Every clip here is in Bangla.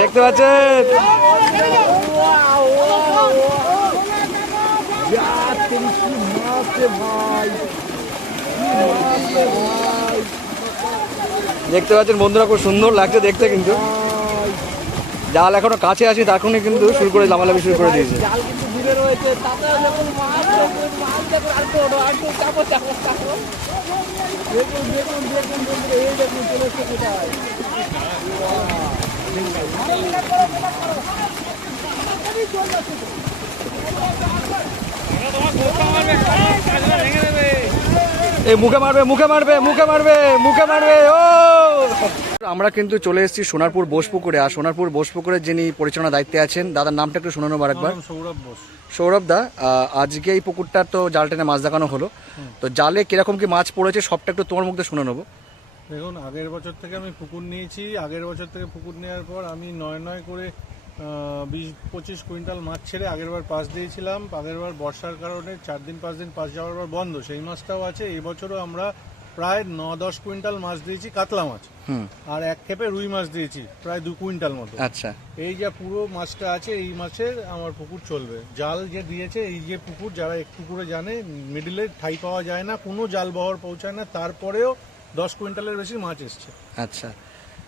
দেখতে পাচ্ছেন দেখতে পাচ্ছেন বন্ধুরা, খুব সুন্দর লাগছে দেখতে। কিন্তু জাল এখনো কাছে আসি তখনই কিন্তু শুরু করে লাফালাফি শুরু করে দিয়েছে। এই মুখে মারবে মুখে মারবে মুখে মারবে মুখে মারবে ও। আমরা কিন্তু চলে এসেছি সোনারপুর বোসপুকুরে। আর সোনারপুর বোসপুকুরের যিনি পরিচালনা দায়িত্বে আছেন, দাদার নামটা একটু শুনে নেবো আরেকবার। সৌরভ বোস। সৌরভ দা, আজকে এই পুকুরটার তো জাল টেনে মাছ দেখানো হলো, তো জালে কিরকম কি মাছ পড়েছে সবটা একটু তোমার মুখে শুনে নেবো। দেখুন, আগের বছর থেকে আমি পুকুর নিয়েছি। আগের বছর থেকে পুকুর নেওয়ার পর আমি নয় করে 20-25 কুইন্টাল মাছ ছেড়ে আগেরবার পাস দিয়েছিলাম। আগেরবার বর্ষার কারণে 4 দিন 5 দিন পাস যাওয়ার পর বন্ধ, সেই মাছটাও আছে। এই বছরও আমরা প্রায় 9-10 কুইন্টাল মাছ দিয়েছি কাতলা মাছ, আর এক খেপে রুই মাছ দিয়েছি প্রায় 2 কুইন্টাল মতো। আচ্ছা, এই যে পুরো মাছটা আছে, এই মাছের আমার পুকুর চলবে। জাল যে দিয়েছে, এই যে পুকুর, যারা এক পুকুরে জানে, মিডিলে ঠাই পাওয়া যায় না, কোনো জাল বহর পৌঁছায় না, তারপরেও 10 কুইন্টালের বেশি মাছ এসছে। আচ্ছা,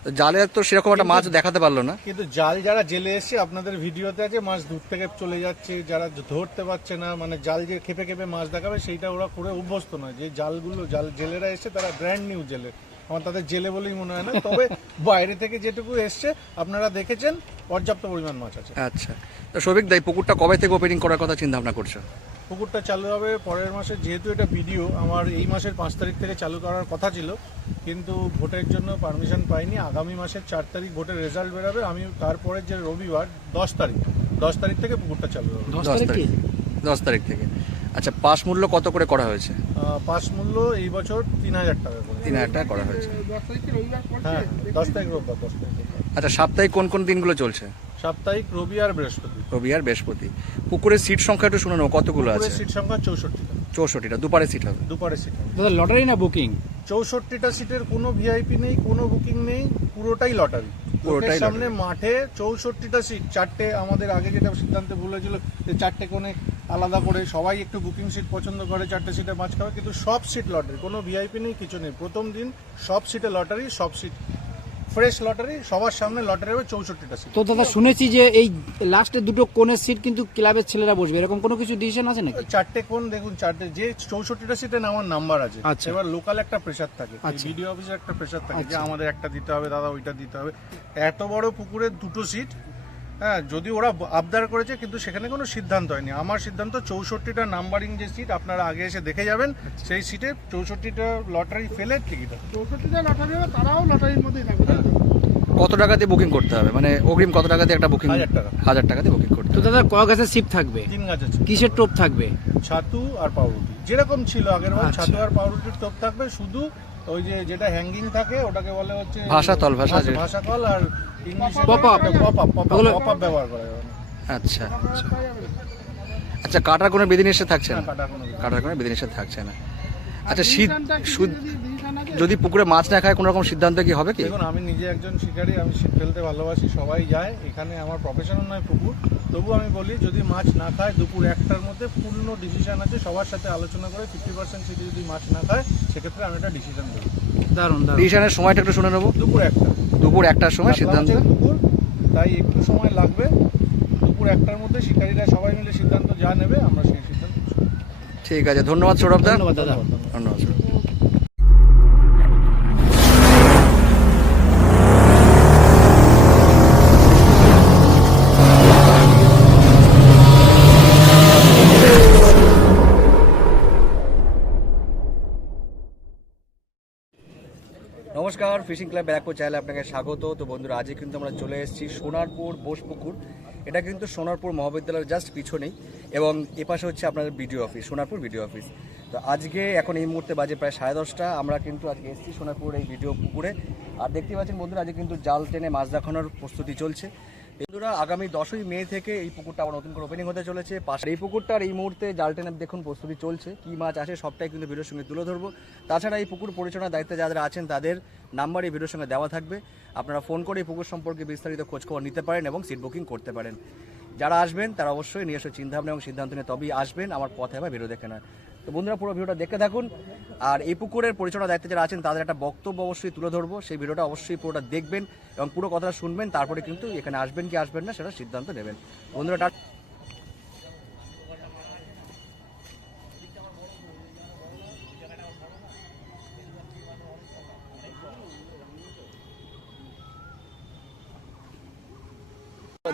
তো জালে তো সেরকম একটা মাছ দেখাতে পারলো না। কিন্তু জাল যারা জেলে এসছে, আপনাদের ভিডিওতে আছে, মাছ দূর থেকে চলে যাচ্ছে, যারা ধরতে পারছে না, মানে জাল যে খেপে খেপে মাছ দেখাবে সেইটা ওরা করে অভ্যস্ত নয়। যে জালগুলো জেলেরা এসছে তারা ব্র্যান্ড নিউ জেলে, আমার তাদের জেলে বলেই মনে হয় না। তবে বাইরে থেকে যেটুকু এসছে আপনারা দেখেছেন, পর্যাপ্ত পরিমাণ মাছ আছে। আচ্ছা, তো সৌভিক দা, পুকুরটা কবে থেকে ওপেনিং করার কথা চিন্তা ভাবনা করছো? পুকুরটা চালু হবে পরের মাসে। যেহেতু এটা ভিডিও, আমার এই মাসের 5 তারিখ থেকে চালু করার কথা ছিল, কিন্তু ভোটের জন্য পারমিশন পাইনি। আগামী মাসের 4 তারিখ ভোটের রেজাল্ট বেরোবে। আমি তারপরে যে রবিবার 10 তারিখ থেকে পুকুরটা চালু হবে। 10 তারিখ থেকে। আচ্ছা, পাস মূল্য কত করে করা হয়েছে? পাস মূল্য এই বছর 3000 টাকা করে। 3000 টাকা করা হয়েছে। হ্যাঁ, 10 তারিখ রোববার, 10 তারিখ। আচ্ছা, সাপ্তাহিক কোন কোন দিনগুলো চলছে? সাপ্তাহিক রবি আর বৃহস্পতি। রবি আর বৃহস্পতি। পুকুরের সিট সংখ্যা একটু শুনে নেবো, কতগুলো আছে? সিট সংখ্যা 64টা। 64টা। দুপারে সিট হবে? দুপারে সিট হবে। লটারি না বুকিং? 64টা সিটের কোনো ভিআইপি নেই, কোনো বুকিং নেই, পুরোটাই লটারি। পুরোটাই সামনে মাঠে 64টা সিট। 4টে আমাদের আগে যেটা সিদ্ধান্ত বলেছিল যে 4টে কোণে আলাদা করে, সবাই একটু বুকিং সিট পছন্দ করে, 4টে সিটে মাছ খাবে, কিন্তু সব সিট লটারি, কোনো ভিআইপি নেই, কিছু নেই। প্রথম দিন সব সিটে লটারি, সব সিট ফ্রেশ লটারি, সবার সামনে লটারি হবে 64টা সিট। তো দাদা শুনেছি যে এই লাস্টে দুটো কোণের সিট কিন্তু ক্লাবের ছেলেরা বসবে, এরকম কোনো কিছু ডিসিশন আছে নাকি? 4টে কোণ, দেখুন 4টে, যে 64টা সিটে নামার নাম্বার আছে। আচ্ছা। এবার লোকাল একটা প্রেসার থাকে, আচ্ছা। ভিডিও অফিসের একটা প্রেসার থাকে যে আচ্ছা। আমাদের একটা দিতে হবে দাদা, ওইটা দিতে হবে। এত বড় পুকুরে 2টো সিট, হ্যাঁ, যদি ওরা আবদার করেছে, কিন্তু সেখানে কোনো সিদ্ধান্ত হয়নি। আমার সিদ্ধান্ত 64টা নাম্বারিং যে সিট, আপনারা আগে এসে দেখে যাবেন, সেই সিটে 64টা লটারি ফেলে টিকিট হবে। 64টা লটারি হবে, তারাও লটারির মধ্যেই থাকবে। কত টাকা দিয়ে বুকিং করতে হবে, মানে অগ্রিম কত টাকা দিয়ে একটা বুকিং? 1000 টাকা। 1000 টাকা দিয়ে বুকিং করতে তো হবে। দাদা ক গাছের সিপ থাকবে? 3 গাছ আছে। কিসের টোপ থাকবে? ছাতু আর পাউরুটি, যেরকম ছিল আগের বার। আচ্ছা। ছাতু আর পাউরুটির টোপ থাকবে, শুধু ওই যে যেটা হ্যাঙ্গিং থাকে ওটাকে বলে হচ্ছে ভাষাতল, ভাষাকল, আর ইংলিশে Pop-up। পপ আপ ব্যবহার করা যাবে না। আচ্ছা আচ্ছা। আচ্ছা, কাটার কোনো বিধিনিষেধ থাকছে না? কাটা কোনো কিছু। কাটার কোনো বিধিনিষেধ থাকছে না। আচ্ছা, শীত যদি পুকুরে মাছ না খায় কোনো রকম সিদ্ধান্ত কি হবে কি? দেখুন, আমি নিজে একজন শিকারী, আমি ছিপ ফেলতে ভালোবাসি, সবাই যায় এখানে, আমার প্রফেশনাল নয় পুকুর, তবু আমি বলি যদি মাছ না খায় দুপুর 1টার মধ্যে পূর্ণ ডিসিশন আছে, সবার সাথে আলোচনা করে 50% সিটে যদি মাছ না খায়, সেক্ষেত্রে আমি একটা ডিসিশন দেবো। দারুণ দারুণ। ডিসিশনের সময়টা একটু শুনে নেবো। দুপুর 1টা। দুপুর 1টার সময় সিদ্ধান্ত। দুপুর, তাই একটু সময় লাগবে। দুপুর 1টার মধ্যে শিকারীরা সবাই মিলে সিদ্ধান্ত যা নেবে, আমরা সেই সিদ্ধান্ত। ঠিক আছে, ধন্যবাদ সৌরভ দা। ধন্যবাদ দাদা। ধন্যবাদ সৌরভ। নমস্কার, ফিশিং ক্লাব ব্যারাকপুর চ্যানেলে আপনাকে স্বাগত। তো বন্ধুরা, আজকে কিন্তু আমরা চলে এসেছি সোনারপুর বোসপুকুর। এটা কিন্তু সোনারপুর মহাবিদ্যালয়ের জাস্ট পিছনেই, এবং এপাশে হচ্ছে আপনাদের BDO office, Sonarpur BDO office. তো আজকে এখন এই মুহূর্তে বাজে প্রায় 10:30। আমরা কিন্তু আজকে এসেছি সোনারপুর এই ভিডিও পুকুরে। আর দেখতে পাচ্ছেন বন্ধুরা, আজকে কিন্তু জাল টেনে মাছ দেখানোর প্রস্তুতি চলছে। বন্ধুরা আগামী 10ই মে থেকে এই পুকুরটা আবার নতুন করে ওপেনিং হতে চলেছে। পাশে এই পুকুরটার এই মুহূর্তে জাল টেনে দেখুন প্রস্তুতি চলছে, কী মাছ আছে সবটাই কিন্তু ভিডিওর সঙ্গে তুলে ধরবো। তাছাড়া এই পুকুর পরিচালনার দায়িত্বে যারা আছেন তাদের নাম্বার এই ভিডিওর সঙ্গে দেওয়া থাকবে, আপনারা ফোন করে এই পুকুর সম্পর্কে বিস্তারিত খোঁজখবর নিতে পারেন এবং সিট বুকিং করতে পারেন। যারা আসবেন তারা অবশ্যই নিজস্ব চিন্তাভাবনা এবং সিদ্ধান্ত নিয়ে তবেই আসবেন, আমার পথে বা ভিডিও দেখে নয়। তো বন্ধুরা পুরো ভিডিওটা দেখতে থাকুন, আর এই পুকুরের পরিচালনার দায়িত্বে যারা আছেন তাদের একটা বক্তব্য অবশ্যই তুলে ধরবো, সেই ভিডিওটা অবশ্যই পুরোটা দেখবেন এবং পুরো কথাটা শুনবেন, তারপরে কিন্তু এখানে আসবেন কি আসবেন না সেটা সিদ্ধান্ত নেবেন। বন্ধুরা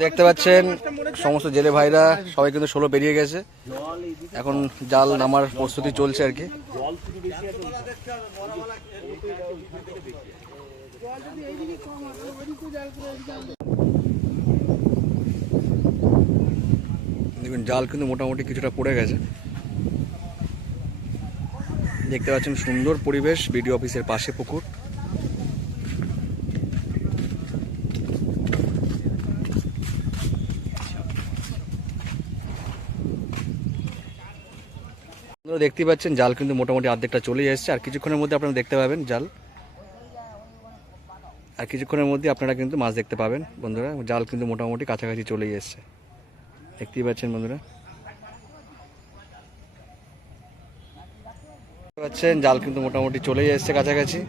দেখতে পাচ্ছেন সমস্ত জেলে ভাইরা সবাই কিন্তু 16 বেরিয়ে গেছে, এখন জাল নামার প্রস্তুতি চলছে আর কি। দেখুন জাল কিন্তু মোটামুটি কিছুটা পড়ে গেছে। দেখতে পাচ্ছেন সুন্দর পরিবেশ, বিডিও অফিসের পাশে পুকুর। দেখতে পাচ্ছেন জাল কিন্তু মোটামুটি অর্ধেকটা চলে এসেছে, আর কিছুক্ষণের মধ্যে আপনারা দেখতে পাবেন জাল, আর কিছুক্ষণের মধ্যে আপনারা কিন্তু মাছ দেখতে পাবেন। বন্ধুরা জাল কিন্তু মোটামুটি কাছাকাছি চলে এসেছে, দেখতেই পাচ্ছেন বন্ধুরা। পাচ্ছেন জাল কিন্তু মোটামুটি চলে এসেছে কাছাকাছি,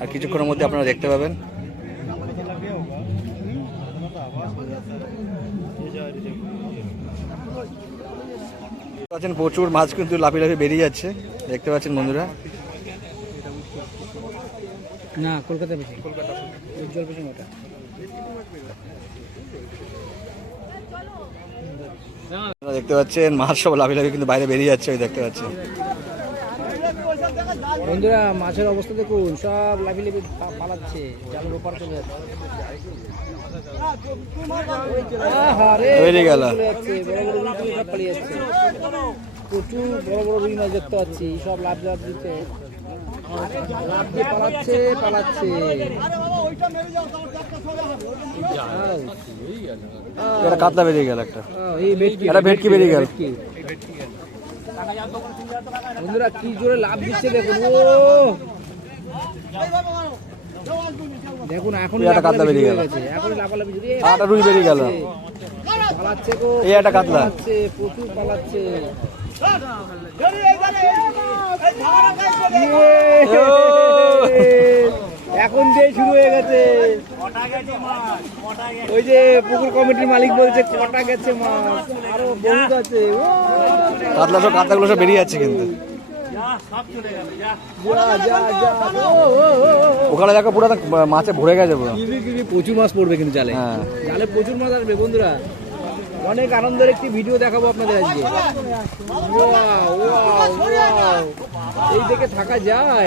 আর কিছুক্ষণের মধ্যে আপনারা দেখতে পাবেন। প্রচুর মাছ কিন্তু লাফিয়ে লাফিয়ে বেরিয়ে যাচ্ছে, দেখতে পাচ্ছেন বন্ধুরা। না কলকাতা বেশি, কলকাতা উজ্জ্বল বেশি ওটা। দেখতে পাচ্ছেন মাছ সব লাফিয়ে লাফিয়ে কিন্তু বাইরে বেরিয়ে যাচ্ছে, ওই দেখতে পাচ্ছেন বন্ধুরা। মাছের অবস্থা দেখুন, সব লাফিয়ে লাফিয়ে পালাচ্ছে, জালের ওপার চলে যাচ্ছে। বেরিয়ে গেল, প্রচুর বড় বড় রুই মাছ দেখতে পাচ্ছি, সব লাভ লাভ দিচ্ছে, লাভ দিয়ে পালাচ্ছে পালাচ্ছে। কাতলা বেরিয়ে গেল, একটা ভেটকি বেরিয়ে গেল। বন্ধুরা কি জোরে লাভ দিচ্ছে দেখুন, ও দেখুন এখন কাতলা বেরিয়ে গেল, এখন লাফালাফি একটা রুই বেরিয়ে গেল, পালাচ্ছে গো, এই একটা কাতলা প্রচুর পালাচ্ছে। এখন দিয়ে শুরু হয়ে গেছে, ওই যে পুকুর কমিটির মালিক বলছে কটা গেছে মাছ, আরো বহুত আছে। কাতলাগুলো সব বেরিয়ে যাচ্ছে কিন্তু ওখানে দেখো পুরো মাছে ভরে গেছে পুরো, প্রচুর মাছ পড়বে কিন্তু জালে, জালে প্রচুর মাছ আসবে বন্ধুরা। অনেক আনন্দের একটি ভিডিও দেখাবো আপনাদের আজকে। এই দেখে থাকা যায়।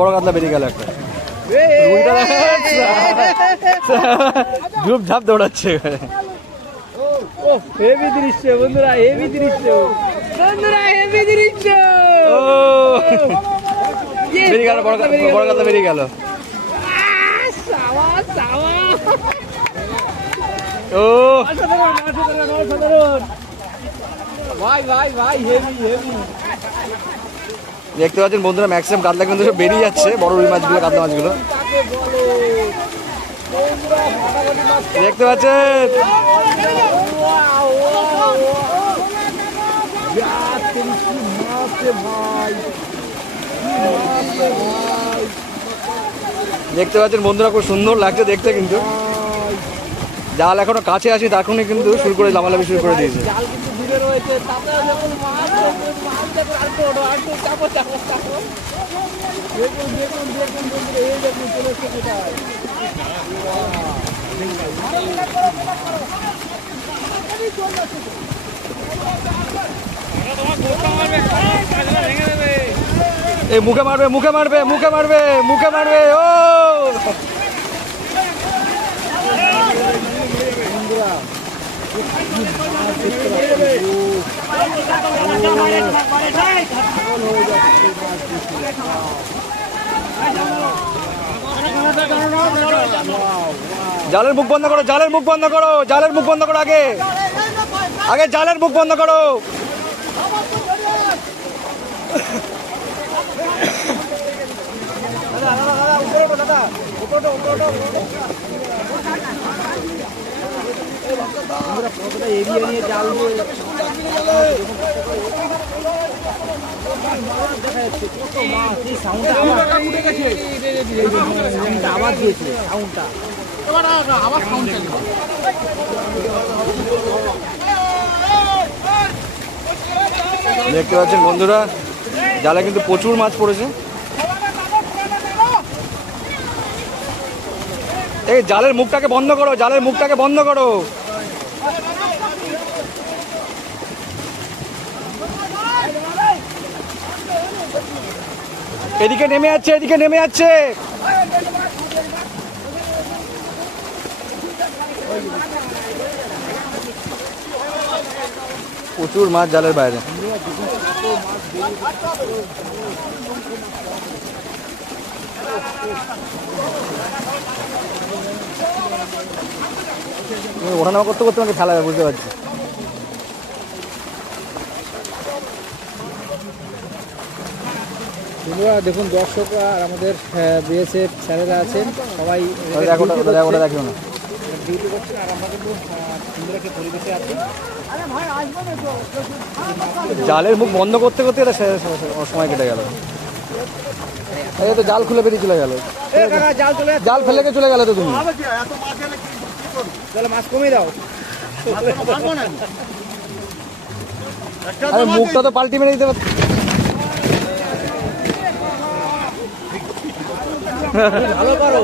বড় কাতলা বেরিয়ে গেল একটা, ঝুপ ঝাপ দৌড়াচ্ছে। ও হেভি দৃশ্য বন্ধুরা, হেভি দৃশ্য বন্ধুরা, হেভি দৃশ্য। বেরিয়ে গেল, বড় কাতলা বেরিয়ে গেল। ও ভাই ভাই ভাই, হেভি হেভি। দেখতে পাচ্ছেন বন্ধুরা ম্যাক্সিমাম কাতলা কিন্তু সব বেরিয়ে যাচ্ছে, বড় রুই মাছগুলো, কাতলা মাছগুলো দেখতে পাচ্ছেন। দেখতে পাচ্ছেন বন্ধুরা খুব সুন্দর লাগছে দেখতে, কিন্তু জাল এখনো কাছে আসি তখনই কিন্তু শুরু করে লাফালাফি শুরু করে দিয়েছে। জাল কিন্তু দূরে রয়েছে, তারপরে যখন মাছ দেখুন দেখুন দেখুন বন্ধুরা, এই দেখুন চলে এসছে কোথায়। এই মুখে মারবে মুখে মারবে মুখে মারবে মুখে মারবে। ও জালের মুখ বন্ধ করো, জালের মুখ বন্ধ করো, জালের মুখ বন্ধ করো, আগে আগে জালের মুখ বন্ধ করো। এরিয়া নিয়ে জাল দিয়ে দেখা যাচ্ছে কত মাছ, এই সাউন্ডটা আবার দিয়েছে সাউন্ডটা। দেখতে পাচ্ছেন বন্ধুরা, জালে কিন্তু প্রচুর মাছ পড়েছে। এই জালের মুখটাকে বন্ধ করো, জালের মুখটাকে বন্ধ করো। এদিকে নেমে যাচ্ছে, এদিকে নেমে যাচ্ছে। প্রচুর মাছ জালের বাইরে। ওঠানামা করতে করতে আমাকে খেলা বুঝতে পারছি। বন্ধুরা দেখুন, দর্শকরা আর আমাদের বিএসএফ স্যারেরা আছেন, সবাই দেখো না ডিউটি করছেন, আর আমরা কিন্তু সুন্দর একটা পরিবেশে আছি। জালের মুখ বন্ধ করতে করতে এটা সময় কেটে গেল। এই তো জাল খুলে বেরিয়ে চলে গেল, জাল চলে যাচ্ছে, জাল ফেলে চলে গেলে তো তুমি। তাহলে মাছ কমিয়ে দাও। আরে মুখটা তো পাল্টি মেরে দিতে পারত। ভালো করো।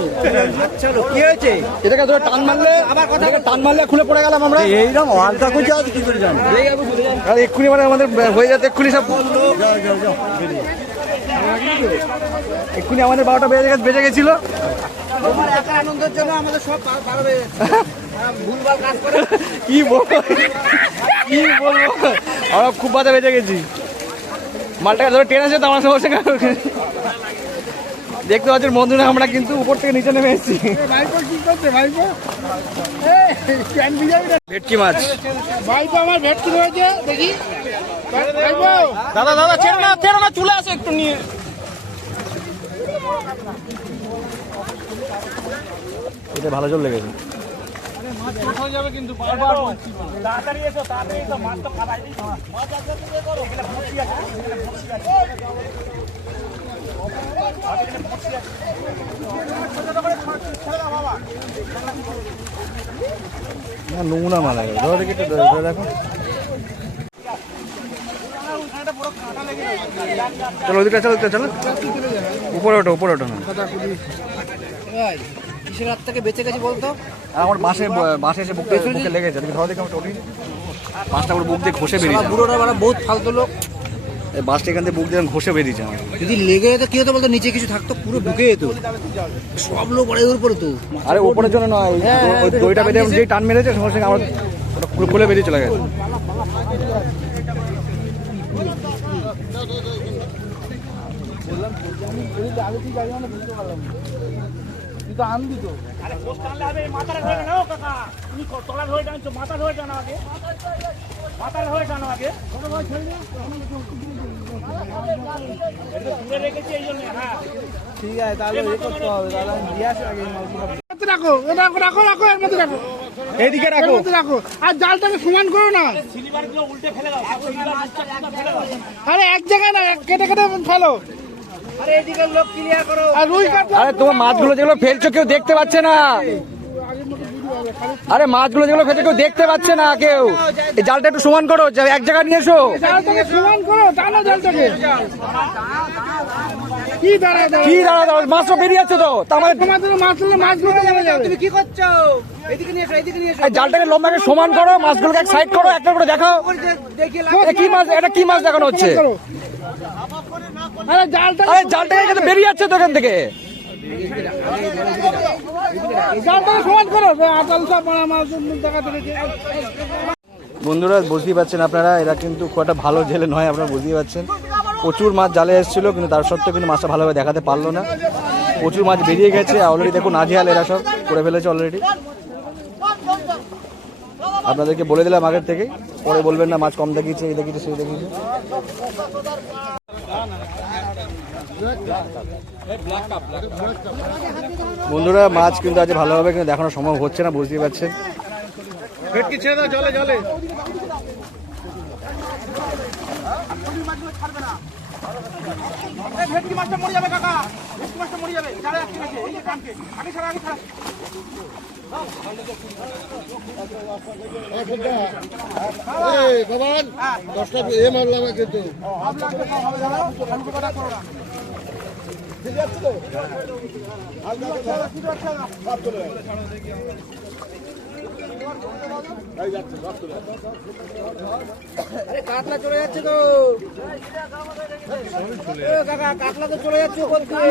আচ্ছা, কি হয়েছে? এটাকে ধরে টান মারলে, এটাকে টান মারলে খুলে পড়ে গেলাম আমরা। এইরকম হালকা করছে, আজ কি করে জানো? আর এক্ষুনি মানে আমাদের হয়ে যাচ্ছে, এক্ষুনি সব এক্ষুনি আমাদের 12টা বেজে গেছিল। তোমার একা আনন্দের জন্য আমাদের সব পারবে ভুলভাল কাজ করে। কি বলবো, কি বলবো, আমরা খুব বাধা বেজে গেছি। মালটাকে ধরে ট্রেন আছে তো আমার সমস্যা। দেখতে পাচ্ছেন বন্ধুরা, আমরা কিন্তু উপর থেকে নিচে নেমে এসেছি। ভাইপো কি করছে ভাইপো? ভেটকি মাছ। ভাইপো আমার ভেটকি রয়েছে, দেখি ভাইপো। দাদা দাদা ছেড়ো না, চলে আসো একটু নিয়ে। এটা ভালো জল লেগেছে। নোংরা মাল লাগে, ধরো দেখি একটু ধরে দেখো। চলো ওদিকে, চলো চলো, উপরে ওঠো, উপরে ওঠো না। কিসের হাত থেকে বেঁচে গেছি বলতো? আর আমার বাসে এসে বুকে লেগেছে, ধরো দেখি আমরা উঠি। বাসটা করে বুক দিয়ে ঘষে বেরিয়েছে। বুড়োটা মানে বহুত ফালতু লোক। এই বাসটা এখান থেকে বুক দিয়ে ঘষে বেরিয়েছে আমার। যদি লেগে যেত কি হতো বলতো, নিচে কিছু থাকতো পুরো ঢুকে যেত, সব লোক পড়ে ওর উপরে তো। আরে উপরের জন্য নয়, ওই দইটা বেঁধে যেই টান মেরেছে সঙ্গে সঙ্গে আমার ওটা খুলে বেরিয়ে চলে গেছে। ঠিক আছে, তাহলে করতে হবে, তাহলে আমি দিয়ে আসি আগে। রাখো, রাখো রাখো রাখো, এর মধ্যে রাখো, এইদিকে এর মধ্যে রাখো। আর জালটাকে সমান করো না। আরে এক জায়গায় না, কেটে কেটে ফেলো। আরে এদিকে লোক ক্লিয়ার করো। আর রুই কাটতে আরে তোমার মাছগুলো যেগুলো ফেলছো কেউ দেখতে পাচ্ছে না। আরে মাছগুলো যেগুলো ফেলছো কেউ দেখতে পাচ্ছে না কেউ। এই জালটা একটু সমান করো, এক জায়গায় নিয়ে এসো। জালটাকে সমান করো, টানো জালটাকে। কি দাঁড়ায় কি দাঁড়া, মাছটা বেরিয়ে যাচ্ছে তো, তার মানে তোমাদের মাছগুলো চলে যাবে। তুমি কি করছো? এদিকে নিয়ে এসো, এদিকে নিয়ে এসো। এই জালটাকে লম্বাকে সমান করো, মাছগুলোকে এক সাইড করো, একটা করে দেখাও। দেখি এটা কি মাছ, এটা কি মাছ দেখানো হচ্ছে? আরে জালটা, আরে জালটাকে এখানে বেরিয়ে যাচ্ছে তো এখান থেকে। জালটাকে সমান করো। আতাল সব মাছ দেখাতে দেখি। বন্ধুরা বুঝতেই পারছেন আপনারা, এরা কিন্তু খুব একটা ভালো জেলে নয়, আপনারা বুঝতেই পারছেন। প্রচুর মাছ জালে এসেছিল, কিন্তু তার সত্ত্বেও কিন্তু মাছটা ভালোভাবে দেখাতে পারলো না। প্রচুর মাছ বেরিয়ে গেছে অলরেডি। দেখুন নাজেহাল এরা সব করে ফেলেছে অলরেডি। আপনাদেরকে বলে দিলাম আগের থেকেই, পরে বলবেন না মাছ কম দেখিয়েছে, এই দেখিয়েছে, সেই দেখিয়েছে। বন্ধুরা মাছ কিন্তু আজ ভালোভাবে কিন্তু দেখানো সম্ভব হচ্ছে না, বুঝতেই পারছেন। ভেটকি ছেড়ে দাও জলে জলে। ভেটকি মাছটা মরে যাবে কাকা, ভেটকি মাছটা মরে যাবে। যারা একটু গেছে এই যে কানকে আগে ছাড়া আগে ছাড়া। বাবান 10টা এ মারলাম কিন্তু সব লাগবে, সব হবে দাদা, হালকা কথা করো না। ঠিক আছে তো হালকা কথা কি করছ না সব চলে যাবে। আরে কাতলা চলে যাচ্ছে তো কাকা, কাতলা তো চলে যাচ্ছে ওখান থেকে।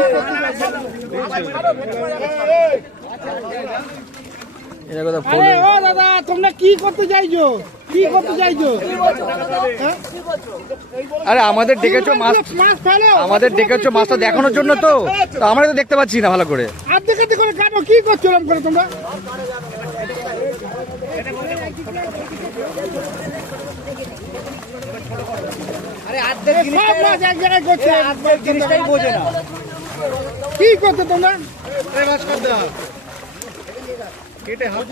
এটা কথা আরে ও দাদা, তোমরা কি করতে চাইছো? কি করতে চাইছো? হ্যাঁ? আরে আমাদের ডেকেছো মাছ, মাছ ফেলো, আমাদের ডেকেছো মাছটা দেখানোর জন্য তো, তো আমরা তো দেখতে পাচ্ছি না ভালো করে। আর দেখে করে কাটো, কি করছো এরকম করে তোমরা? আরে অর্ধেক সব মাছ এক জায়গায় করছে, জিনিসটাই বোঝে না। কি করছো তোমরা? এই মাছ কর দাও কেটে হাত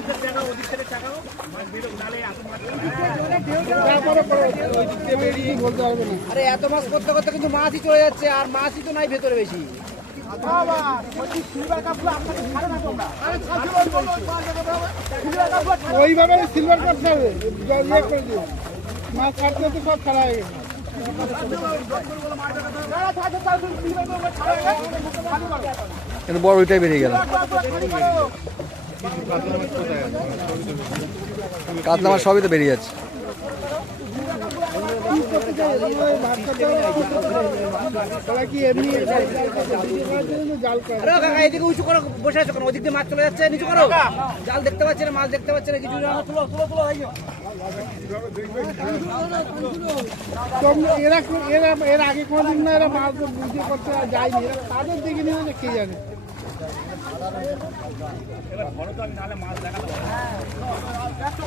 তারপরে করো, ওই দিক দিয়ে বেরিয়ে বলতে পারবে না। আরে এত মাছ করতে করতে কিন্তু মাছই চলে যাচ্ছে, আর মাছই তো নাই ভেতরে বেশি। বাবা, বলছি সিলভার কাপগুলো আপনাকে ছাড়ে না তোমরা। ওইভাবে সিলভার কাপ ছাড়বে, জল ইয়ে করে দিও। মাছ কাটতে তো সব ছাড়া হয়ে গেছে। কিন্তু বড় ওইটাই বেরিয়ে গেল। কাতলা মাছ সবই তো বেরিয়ে যাচ্ছে। তারা কি এমনি জাল করে? আরে কাকা এদিকে উঁচু করো, বসে আছো কেন? ওদিক দিয়ে মাছ চলে যাচ্ছে, নিচু করো। জাল দেখতে পাচ্ছে না, মাছ দেখতে পাচ্ছে না, কিছু না। তুলো তুলো তুলো, এই যে। তোমরা এর আগে কোনোদিন না এরা মাছ বুঝে করতে যায়নি, এরা তাদের দিকে নিয়ে যে কে জানে।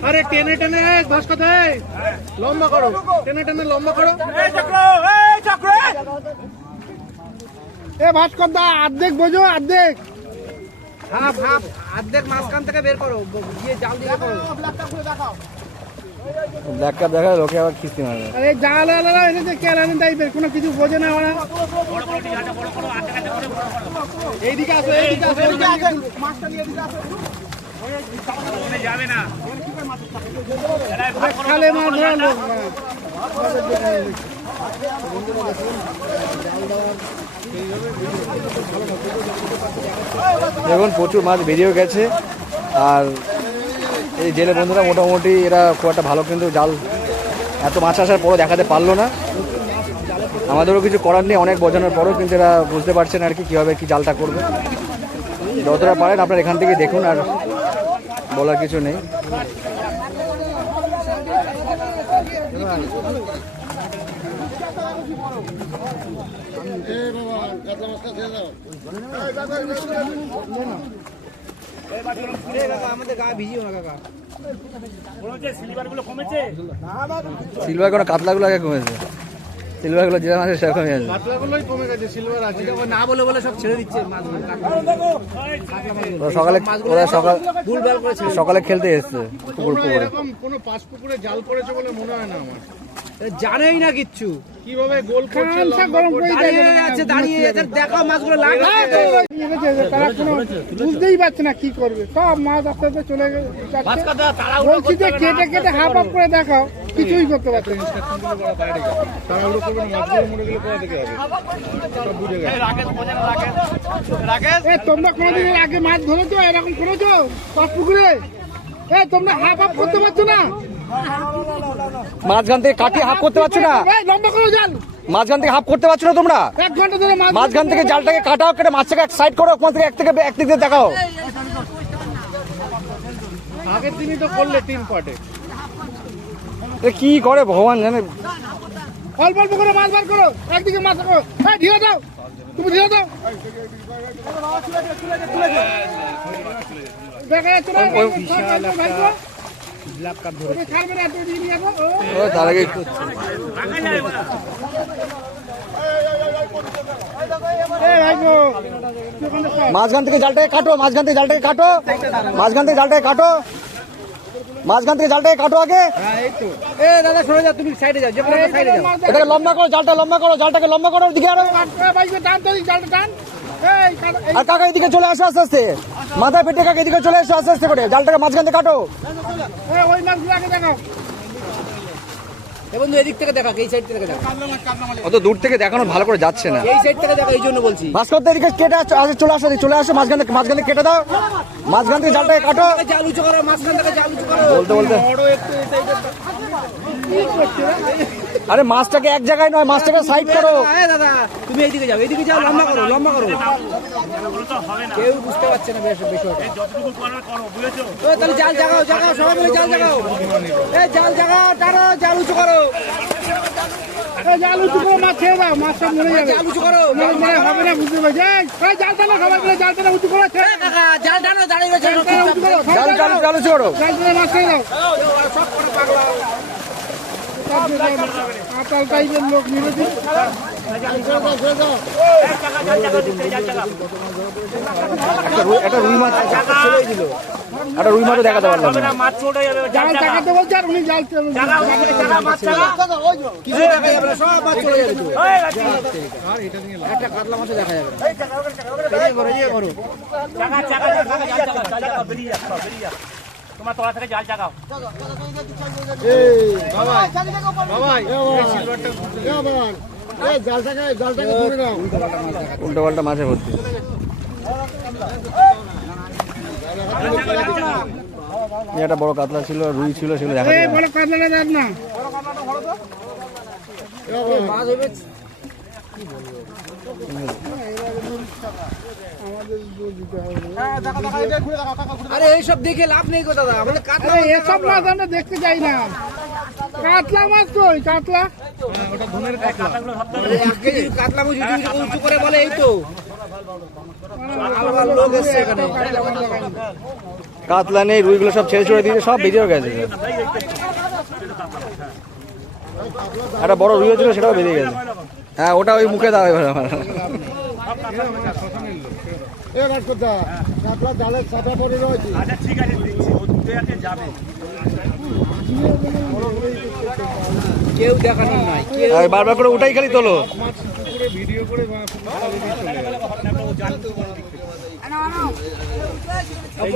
আরে টেনে টেনে ভাস্কর দেয় লম্বা করো, টেনে টেনে লম্বা করো। এ ভাস্কর দা, অর্ধেক বোঝো, অর্ধেক। হাফ হাফ, অর্ধেক মাঝখান থেকে বের করো, গিয়ে জাল দিয়ে করো। ব্ল্যাক কাপ দেখা লোকে আবার খিস্তি মারবে। আরে জাল আলাদা এনেছে কেলানি টাইপের, কোনো কিছু বোঝে না ওরা। এইদিকে আসো, এইদিকে আসো, এইদিকে আসো। মাছটা নিয়ে এদিকে আসো। খালে মাছ ধরা লোক। দেখুন প্রচুর মাছ বেরিয়েও গেছে। আর এই জেলে বন্ধুরা মোটামুটি এরা খুব একটা ভালো কিন্তু জাল, এত মাছ আসার পরও দেখাতে পারলো না। আমাদেরও কিছু করার নেই, অনেক বোঝানোর পরও কিন্তু এরা বুঝতে পারছেন আর কি কীভাবে কি জালটা করবে। যতটা পারেন আপনারা এখান থেকে দেখুন, আর বলার কিছু নেই। আমাদের গা ভিজিও না কাকা। সিলভার কোনো কাতলাগুলো আগে কমেছে, সিলভারগুলো যেরকম আছে সেরকমই আছে। কাতলাগুলোই কমে গেছে, সিলভার আছে। না বলে বলে সব ছেড়ে দিচ্ছে মাছগুলো। ওরা সকালে ভুলভাল করে ছেড়ে সকালে খেলতে এসছে পুকুর তোমরা পুকুরে। এরকম কোনো পাঁচ পুকুরে জাল পড়েছে বলে মনে হয় না আমার। দিচ্ছে। জানেই না কিচ্ছু, কিভাবে গোল করছে, খামসা লম্বা গরম করছে। করে দাঁড়িয়ে আছে, দাঁড়িয়ে আছে, দেখাও মাছগুলো লাগছে। তারা কোনো বুঝতেই পারছে না কি করবে, সব মাছ আস্তে আস্তে চলে যাচ্ছে। বলছি যে কেটে কেটে হাফ হাফ করে দেখাও, কিছুই করতে পারছে না। তাড়াহুড়ো করবে না, মাছগুলো মরে গেলে কোথা থেকে হবে? সব বুঝে গেছে। এ তোমরা কোনোদিন এর আগে মাছ ধরেছো, এরকম করেছো পাঁচ পুকুরে? এ তোমরা হাফ হাফ করতে পারছো না? মাঝখান থেকে কাটিয়ে হাফ করতে পারছো না, এই লম্বা করো জাল, মাঝখান থেকে হাফ করতে পারছো না তোমরা। 1 ঘন্টা ধরে মাছ মাঝখান থেকে জালটাকে কাটাও, কেটে মাছটাকে এক সাইড করো, ওখান থেকে এক দিক দিয়ে দেখাও। আগের দিনই তো করলে 3 পার্টে। এ কি করে ভগবান জানে। অল্প অল্প করে মাছ বার করো, একদিকে মাছ করো, ঢিলে দাও। তুমি দিয়ে দাও দেখা যাচ্ছে না ভাই তো ব্ল্যাক কাপ ধরে তুমি ছাড়বে না তুমি দিয়ে যাবো তার আগে ভাই গো তুই ওখানে সর। মাঝখান থেকে জালটাকে কাটো, মাঝখান থেকে জালটাকে কাটো, মাঝখান থেকে জালটাকে কাটো, মাঝখান থেকে জালটাকে কাটো আগে। এ দাদা সরে যাও, তুমি সাইডে যাও, যে কোনো সাইডে যাও। এটাকে লম্বা করো, জালটা লম্বা করো, জালটাকে লম্বা করো ওদিকে আরো। ভাই গো টান তো জালটা টান এই আর কাকা এদিকে চলে আসো আস্তে আস্তে, মাথায় পেটে কাকা এদিকে চলে আসো আস্তে আস্তে করে, জালটাকে মাঝখান থেকে কাটো। ওই মাছগুলো আগে দেখাও এ বন্ধু এদিক থেকে দেখা, এই সাইড থেকে দেখা, অত দূর থেকে দেখানো ভালো করে যাচ্ছে না। এই সাইড থেকে দেখা, এই জন্য বলছি। ভাস্কর এদিকে কেটে চলে আসো, চলে আসো মাঝখান থেকে, মাঝখান থেকে কেটে দাও, মাঝখান থেকে জালটাকে কাটো। জাল উঁচু করো, মাঝখান থেকে জাল উঁচু করো। বলতে বলতে আরে মাছটাকে এক জায়গায় নয়, মাছটাকে সাইড করো। এ দাদা তুমি এইদিকে যাও, এইদিকে যাও, লম্বা করো, লম্বা করো। কেউ বুঝতে পারছে না বিষয়টা। ও তাহলে জাল জাগাও, জাগাও, সবাই মিলে জাল জাগাও। এই জাল জাগাও, টানো, জাল উঁচু করো, এই জাল উঁচু করে মাছ ছেড়ে দাও, মাছ সব মরে যাবে জাল উঁচু করো। মরে হবে না বুঝতে পারছি এই জাল টানো সবাই মিলে জাল টানো উঁচু করে ছেড়ে এ কাকা জাল টানো, দাঁড়িয়ে রয়েছে। উঁচু করো জাল জাল জাল উঁচু করো। জাল টানো মাছ ছেড়ে দাও আতাল টাইপের লোক মিলেছি একটা রুই মাছ, একটা রুই মাছও দেখাতে পারলাম না। জাল টাকাতে বলছে আর উনি জাল কিছু দেখা যাবে না, সব মাছ চলে যাবে তো। একটা কাতলা মাছ দেখা যাবে না। এই করো, এই করো। তোমার তলা থেকে জাল জাগাও। উল্টো পাল্টা মাছে ভর্তি। একটা বড় কাতলা ছিল, রুই ছিল, সেগুলো দেখা এই বড় কাতলা দেন না মাছ হবে। আরে এইসব দেখে লাভ নেই গো দাদা, আমাদের কাতলা আরে এসব মাছ আমরা দেখতে যাই না কাতলা মাছ কই কাতলা এক কেজির কাতলা মাছ উঁচু করে বলে, এই তো আবার লোক এসছে এখানে। কাতলা নেই, রুইগুলো সব ছেড়ে ছড়ে দিয়ে সব বেরিয়েও গেছে। একটা বড় রুইও ছিল, সেটাও বেরিয়ে গেছে। হ্যাঁ ওটা ওই মুখে দাও এবার আমার। আচ্ছা ঠিক আছে, দিচ্ছি। ও দূরে আছে, যাবে। কেউ দেখানোর নাই, কেউ আর বারবার করে ওটাই খালি তোলো।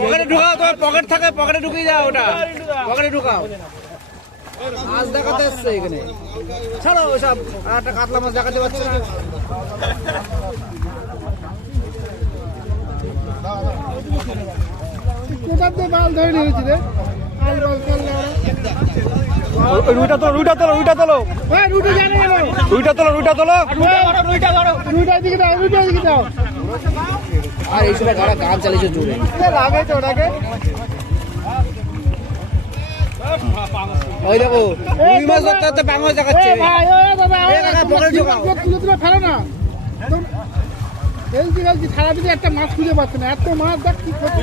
পকেটে ঢুকাও, তোমার পকেট থাকে, পকেটে ঢুকিয়ে দাও, ওটা পকেটে ঢুকাও। মাছ দেখাতে এসছে এখানে, ছাড়ো ওসব। আর একটা কাতলা মাছ দেখাতে পারছে না। কোথার দিয়ে বাল ধরে নিয়েছি রে আল বাল করলে ওই রুইটা তোলো, রুইটা তোলো, রুইটা তোলো, ওই রুটি জানে গেল রুইটা তোলো, রুইটা তোলো। রুইটার দিকে দাও রুইটার দিকে দাও আর এই সময় গাড়া কাজ চালিয়েছে জোরে। লাগে তো ওটাকে ওই দেখো রুই মাছ ধরতে ধরতে বাংলা দেখাচ্ছে। ভাই ও দাদা এ কাকা, পকেটে ঢোকাও। তুলে তুলে ফেলো না এই সারাদিনে একটা মাছ খুঁজে পাচ্ছে না এত মাছ দেখ কি করছে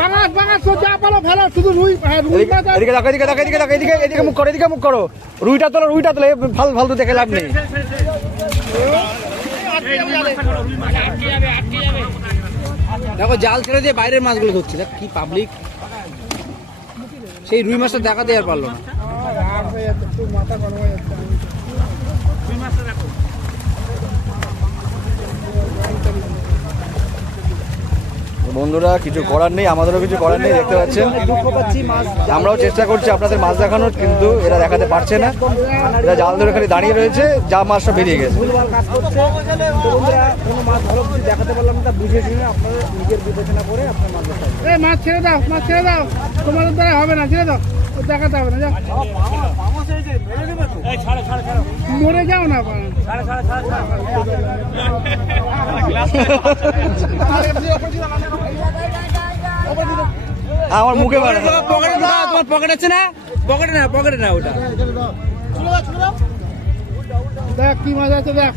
বাঙাস বাঙাস যা পালো ফেলো শুধু রুই রুই মাছ আর এদিকে দেখো, এদিকে দেখো, এদিকে দেখো, এদিকে এদিকে মুখ করো, এদিকে মুখ করো। রুইটা তোলো, রুইটা তোলো, ফালতু দেখে লাভ নেই। দেখো জাল ছেড়ে দিয়ে বাইরের মাছগুলো ধরছে, দেখ কি পাবলিক। সেই রুই মাছটা দেখাতে আর পারলো না। আর হয়ে যাচ্ছে একটু মাথা গরম হয়ে যাচ্ছে বন্ধুরা কিছু করার নেই, আমাদেরও কিছু করার নেই, দেখতে পাচ্ছেন। দুঃখ পাচ্ছি, মাছ আমরাও চেষ্টা করছি আপনাদের মাছ দেখানোর, কিন্তু এরা দেখাতে পারছে না। এরা জাল ধরে খালি দাঁড়িয়ে রয়েছে, যা মাছটা বেরিয়ে গেছে। ভুলভাল কাজ করছে। তো বন্ধুরা কোনো মাছ ভালো কিছু দেখাতে পারলাম না, বুঝে শুনে আপনারা নিজের বিবেচনা করে আপনার মাছ দেখাবেন। এই মাছ ছেড়ে দাও মাছ ছেড়ে দাও তোমাদের দ্বারা হবে না ছেড়ে দাও ও দেখাতে হবে না যাও এই ছাড়ো, ছাড়ো, ছাড়ো। মরে যাও না বাবা। ছাড়ো, ছাড়ো, ছাড়ো, ছাড়ো। আমার মুখে মারে। পকেটে ঢোকাও, তোমার পকেট আছে না? পকেটে না, পকেটে না ওটা। দেখ কি মাছ আছে দেখ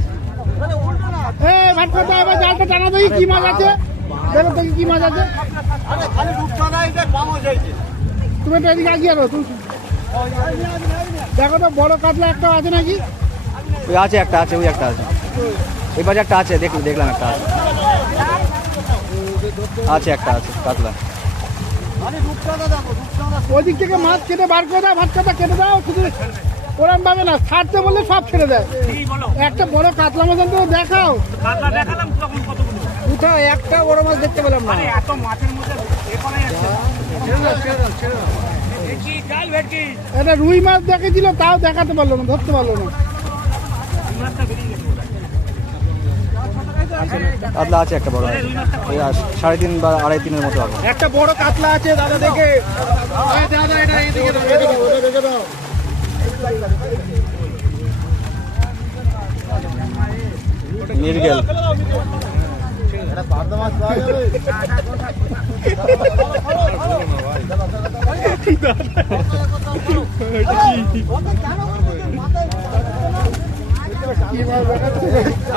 ভাটকাটা এবার জালটা টানা দেখি কি মাছ আছে, দেখো দেখি কি মাছ আছে। তুমি তো এদিকে আগিয়ে আনো, দেখো তো বড় কাতলা একটা আছে নাকি? ওই আছে একটা আছে, ওই একটা আছে, এই পাশে একটা আছে, দেখলাম একটা আছে, আছে একটা আছে কাতলা। ওই দিক থেকে মাছ কেটে বার করে দাও, ভাটকাটা কেটে দাও, শুধু ওরম ভাবে না, ছাড়তে বললে সব ছেড়ে দেয়। একটা বড় কাতলা মাছ তো দেখাও। কোথাও একটা বড় মাছ দেখতে পেলাম না। একটা রুই মাছ দেখেছিল, তাও দেখাতে পারলো না, ধরতে পারলো না। কাতলা আছে একটা বড়, ওই 3.5 বা 2.5 মতো হবে। একটা বড় কাতলা আছে দাদা, দেখে দাদা এটা এইদিকে দাও, এটা দাও, এটা রেখে দাও। মিরগেল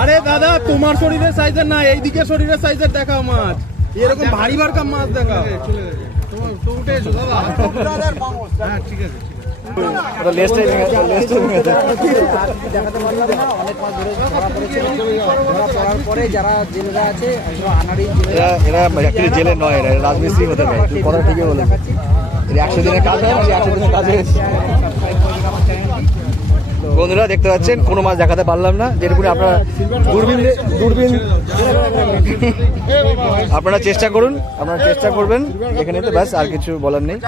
আরে দাদা তোমার শরীরের সাইজের না, এইদিকে শরীরের সাইজের দেখাও মাছ, এরকম ভারী বারকাম মাছ দেখাও। দেখাতে পারলাম না, অনেক মাছ ধরার পরে যারা জেলেরা আছে আনাড়ি এরা অ্যাকচুয়ালি জেলে নয়, এরা রাজমিস্ত্রি হতে পারে, কথা ঠিকই বলেছে। 100 দিনের কাজ হয়, 100 দিনের কাজ হয়েছে। বন্ধুরা দেখতে পাচ্ছেন কোনো মাছ দেখাতে পারলাম না, যেটুকুনি আপনারা দূরবীন আপনারা চেষ্টা করুন, আপনারা চেষ্টা করবেন এখানে, তো ব্যাস আর কিছু বলার নেই।